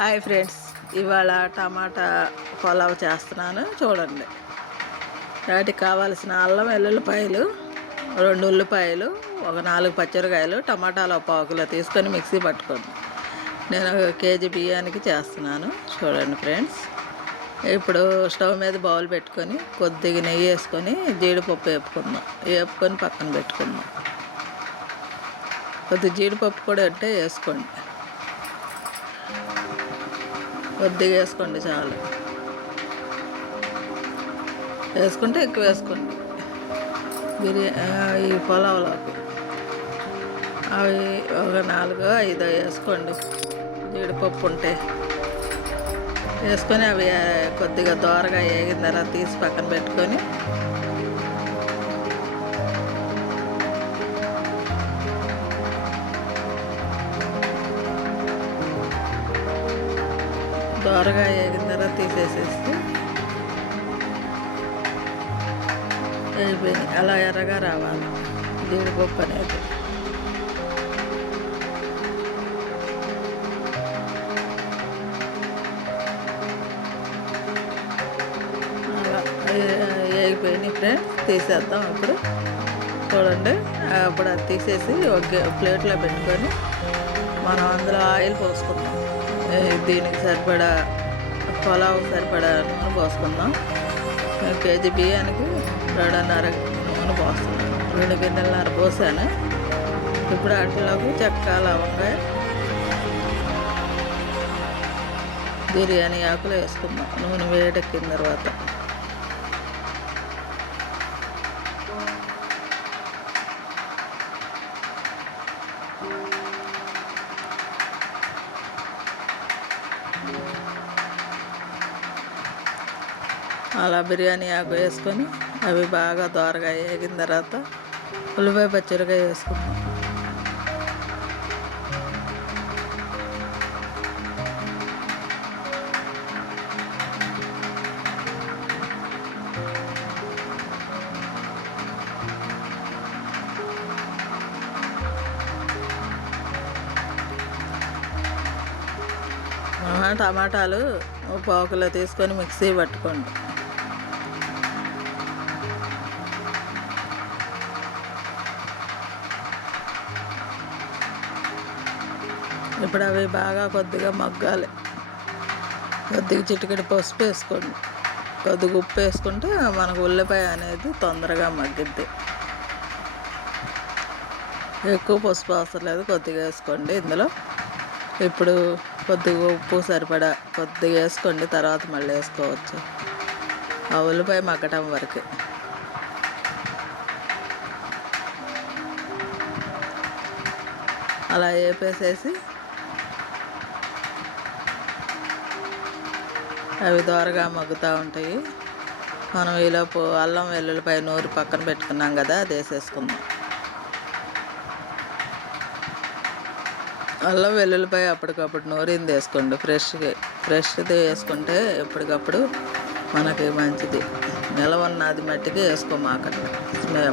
Hi friends ఇవాళ టమాటా పులావ్ చేస్తున్నాను చూడండి. వాటికి కావాల్సిన అల్లం వెల్లుల్లిపాయలు రెండు ఉల్లిపాయలు ఒక నాలుగు పచ్చిమిరకాయలు టమాటాలు ఒక పావు కిలో తీసుకొని మిక్సీ పట్టుకోండి. నేను ఒక కేజీ బియ్యానికి చేస్తున్నాను చూడండి ఫ్రెండ్స్. ఇప్పుడు స్టవ్ మీద బౌల్ పెట్టుకొని కొద్దిగా నెయ్యి వేసుకొని జీడిపప్పు వేపుకుందాం. వేపుకొని పక్కన పెట్టుకుందాం. కొద్దిగా జీడిపప్పు కూడా అంటే వేసుకోండి. కొద్దిగా వేసుకోండి చాలు. వేసుకుంటే ఎక్కువ వేసుకోండి. బిర్యానీ ఈ పులావులోకి. అవి ఒక నాలుగు ఐదు వేసుకోండి. జీడిపప్పు ఉంటే. వేసుకొని అవి కొద్దిగా దోరగా వేగిన తర్వాత తీసి పక్కన పెట్టుకొని దోరగా వేగిన తర్వాత తీసేసేసి అయిపోయింది. అలా ఎర్రగా రావాలి. జీడిపప్పు అనేది. అలా వేగిపోయినాయి ఫ్రెండ్స్. తీసేద్దాం ఇప్పుడు. చూడండి. అప్పుడు అది తీసేసి ఒక ప్లేట్లో పెట్టుకొని మనం అందులో ఆయిల్ పోసుకుందాం. దీనికి సరిపడా పొలావు సరిపడా నూనె పోసుకుందాం. కేజీ బియ్యానికి రెండున్నర నూనె పోస్తున్నాను. రెండు గిన్నెలన్నర పోసాను. ఇప్పుడు వాటిలోకి చెక్క లవంగా బిర్యానీ ఆకులు వేసుకుందాం. నూనె వేడెక్కిన తర్వాత. అలా బిర్యానీ ఆకు వేసుకొని అవి బాగా దోరగా వేగిన తర్వాత ఉల్లిపాయ పచ్చిరకాయ వేసుకుందాం. టమాటాలు ఒక తీసుకొని మిక్సీ పట్టుకోండి. ఇప్పుడు అవి బాగా కొద్దిగా మగ్గాలి. కొద్దిగా చిటికెడు పసుపు వేసుకోండి. కొద్దిగా ఉప్పు వేసుకుంటే మనకు ఉల్లిపాయ అనేది తొందరగా మగ్గిద్ది. ఎక్కువ పసుపు అవసరం లేదు కొద్దిగా వేసుకోండి. ఇందులో ఇప్పుడు కొద్దిగా ఉప్పు సరిపడా కొద్దిగా వేసుకోండి తర్వాత మళ్ళీ వేసుకోవచ్చు. ఆ ఉల్లిపాయ మగ్గటం వరకు. అలా వేపేసేసి అవి దోరగా మగ్గుతూ ఉంటాయి. మనం ఈలోపు అల్లం వెల్లుల్లిపాయ నూరు పక్కన పెట్టుకున్నాం కదా అది వేసేసుకుందాం. అల్లం వెల్లుల్లిపాయ అప్పటికప్పుడు నూరింది వేసుకోండి. ఫ్రెష్గా ఫ్రెష్ది వేసుకుంటే ఎప్పటికప్పుడు మనకి మంచిది. నిలవ ఉన్నది మట్టికి వేసుకోమాక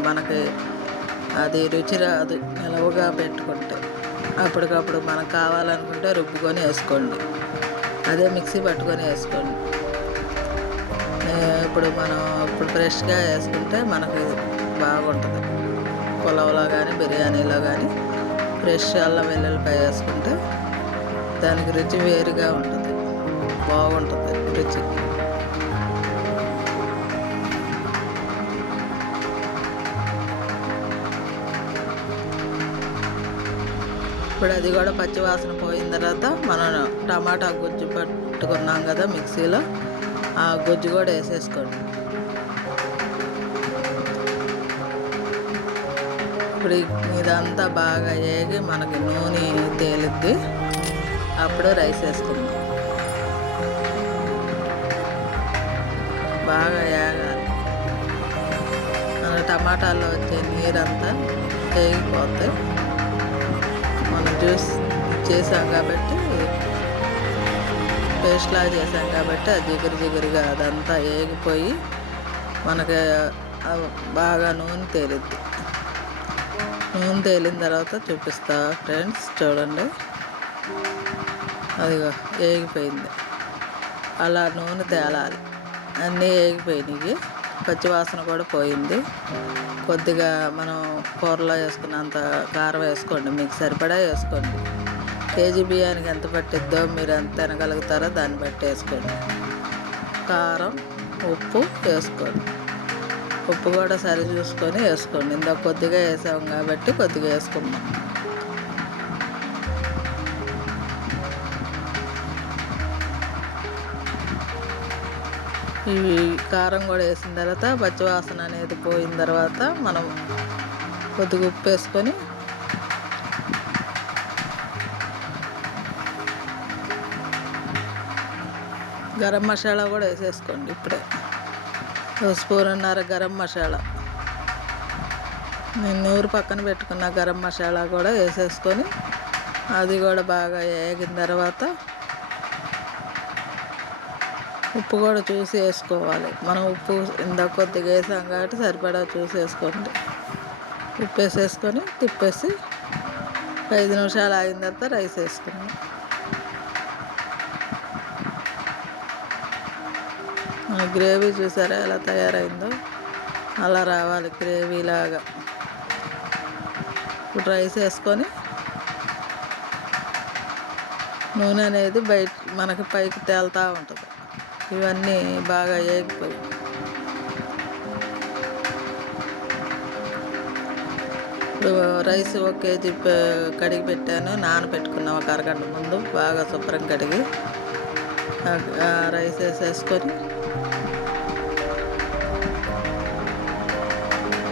మనకి అది రుచి రాదు. నిలవగా పెట్టుకుంటే అప్పటికప్పుడు మనకు కావాలనుకుంటే రుబ్బుకొని వేసుకోండి. అదే మిక్సీ పట్టుకొని వేసుకోండి. ఇప్పుడు మనం ఇప్పుడు ఫ్రెష్గా వేసుకుంటే మనకి బాగుంటుంది. పులావ్లో కానీ బిర్యానీలో కానీ ఫ్రెష్ అల్లం వెల్లుల్లిపాయ వేసుకుంటే దానికి రుచి వేరుగా ఉంటుంది. బాగుంటుంది రుచి. ఇప్పుడు అది కూడా పచ్చివాసన పోయిన తర్వాత మనం టమాటా గుజ్జు పట్టుకున్నాం కదా మిక్సీలో ఆ గుజ్జు కూడా వేసేసుకోండి. ఇప్పుడు ఇదంతా బాగా వేగి మనకి నూనె తేలిద్ది. అప్పుడు రైస్ వేసుకుందాం. బాగా వేగాలి మన టమాటాల్లో వచ్చే నీరంతా తేగిపోతే మనం జ్యూస్ చేసాం కాబట్టి పేస్ట్లా చేసాం కాబట్టి అది జిగురు జిగురుగా అదంతా ఏగిపోయి మనకి బాగా నూనె తేలిద్ది. నూనె తేలిన తర్వాత చూపిస్తా ఫ్రెండ్స్. చూడండి. అదిగో ఏగిపోయింది. అలా నూనె తేలాలి. అన్నీ ఏగిపోయినాయి. పచ్చివాసన కూడా పోయింది. కొద్దిగా మనం కూరలో వేసుకున్నంత కారం వేసుకోండి. మీకు సరిపడా వేసుకోండి. కేజీ బియ్యానికి ఎంత పట్టిద్దో మీరు ఎంత తినగలుగుతారో దాన్ని బట్టి వేసుకోండి. కారం ఉప్పు వేసుకోండి. ఉప్పు కూడా సరి చూసుకొని వేసుకోండి. ఇందాక కొద్దిగా వేసాం కాబట్టి కొద్దిగా వేసుకున్నాం ఇవి కారం కూడా వేసిన తర్వాత పచ్చివాసన అనేది పోయిన తర్వాత మనం కొద్దిగా ఉప్పు వేసుకొని గరం మసాలా కూడా వేసేసుకోండి ఇప్పుడే. స్పూన్నర గరం మసాలా. నేను నూరు పక్కన పెట్టుకున్న గరం మసాలా కూడా వేసేసుకొని అది కూడా బాగా వేగిన తర్వాత ఉప్పు కూడా చూసి వేసుకోవాలి. మనం ఉప్పు ఇందాక కొద్దిగా వేసాం కాబట్టి సరిపడా చూసి వేసుకోండి. ఉప్పు వేసేసుకొని తిప్పేసి ఐదు నిమిషాలు ఆగిన తర్వాత రైస్ వేసుకున్నాం గ్రేవీ చూసారా? ఎలా తయారైందో? అలా రావాలి గ్రేవీ లాగా ఇప్పుడు రైస్ వేసుకొని నూనె అనేది బయట మనకి పైకి తేలుతూ ఉంటుంది. ఇవన్నీ బాగా ఏగిపోయి. ఇప్పుడు రైస్ ఒక కేజీ కడిగి పెట్టాను. నానబెట్టుకున్నాం ఒక అరగంట ముందు. బాగా శుభ్రం కడిగి రైస్ వేసేసుకొని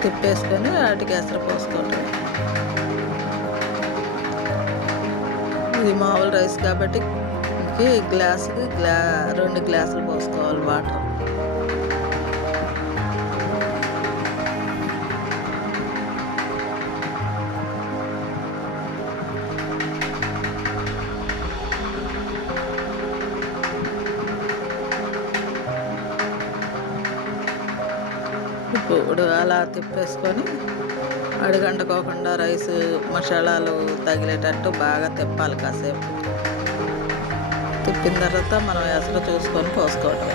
తిప్పేసుకొని వాటికి ఎసరు పోసుకోవటం. ఇది మామూలు రైస్ కాబట్టి గ్లాస్కి గ్లాసుకి గ్లా రెండు గ్లాసులు పోసుకోవాలి వాటర్. ఇప్పుడు అలా తిప్పేసుకొని అడుగంటుకోకుండా రైస్ మసాలాలు తగిలేటట్టు బాగా తిప్పాలి కాసేపు. తిప్పిన తర్వాత మనం ఎసరు చూసుకొని పోసుకోవటం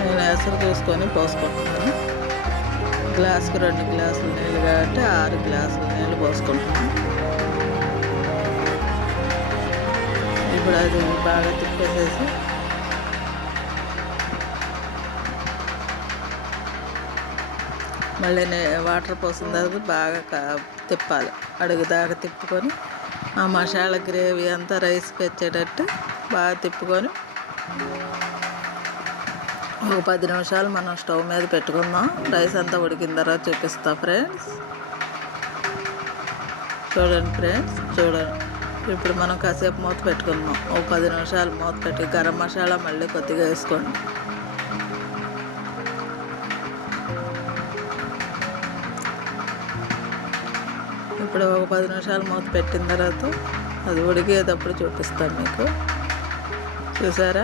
నేను ఎసరు చూసుకొని పోసుకుంటున్నాను గ్లాస్కి రెండు గ్లాసులు నీళ్ళు కాబట్టి ఆరు గ్లాసులు నీళ్ళు పోసుకుంటున్నాను. ఇప్పుడు అది బాగా తిప్పేసేసి మళ్ళీ నే- వాటర్ పోసిన తర్వాత బాగా తిప్పాలి. అడుగు దాకా తిప్పుకొని ఆ మసాలా గ్రేవీ అంతా రైస్కి వచ్చేటట్టు బాగా తిప్పుకొని ఒక పది నిమిషాలు మనం స్టవ్ మీద పెట్టుకుందాం. రైస్ అంతా ఉడికిన తర్వాత చూపిస్తా ఫ్రెండ్స్. చూడండి ఫ్రెండ్స్ చూడండి. ఇప్పుడు మనం కాసేపు మూత పెట్టుకుందాం. ఒక పది నిమిషాలు మూత పెట్టి గరం మసాలా మళ్ళీ కొద్దిగా వేసుకోండి. ఇప్పుడు ఒక పది నిమిషాలు మూత పెట్టిన తర్వాత అది ఉడికేటప్పుడు చూపిస్తాను మీకు. చూసారా?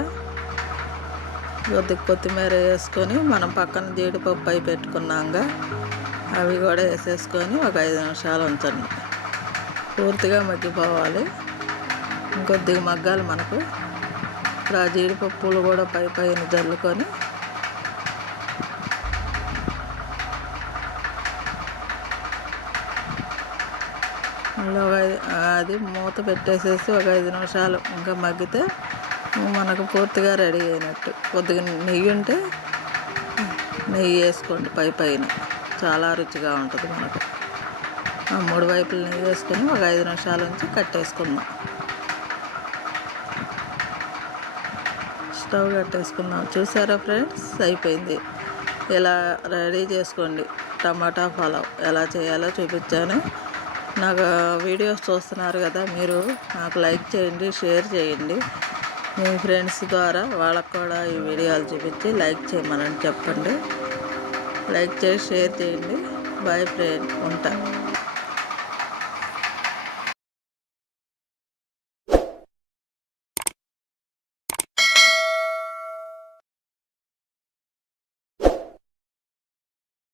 కొద్దిగా కొత్తిమీర వేసుకొని మనం పక్కన జీడిపప్పు అయి పెట్టుకున్నాక అవి కూడా వేసేసుకొని ఒక ఐదు నిమిషాలు ఉంచండి. పూర్తిగా మగ్గిపోవాలి. ఇంకొద్దిగా మగ్గాలి మనకు. ఇప్పుడు ఆ జీడిపప్పులు కూడా పై పైన జల్లుకొని మళ్ళీ ఒక అది మూత పెట్టేసేసి ఒక ఐదు నిమిషాలు ఇంకా మగ్గితే మనకు పూర్తిగా రెడీ అయినట్టు. కొద్దిగా నెయ్యి ఉంటే నెయ్యి వేసుకోండి పై పైన. చాలా రుచిగా ఉంటుంది మనకు. ఆ మూడు వైపులు నెయ్యి వేసుకొని ఒక ఐదు నిమిషాల నుంచి కట్టేసుకుందాం స్టవ్ కట్టేసుకుందాం. చూసారా ఫ్రెండ్స్? అయిపోయింది. ఇలా రెడీ చేసుకోండి. టమాటా పలావ్ ఎలా చేయాలో చూపించాను. నాకు వీడియోస్ చూస్తున్నారు కదా మీరు నాకు లైక్ చేయండి షేర్ చేయండి. మీ ఫ్రెండ్స్ ద్వారా వాళ్ళకు కూడా ఈ వీడియోలు చూపించి లైక్ చేయమని చెప్పండి. లైక్ చేసి షేర్ చేయండి. బాయ్ ఫ్రెండ్ ఉంటా.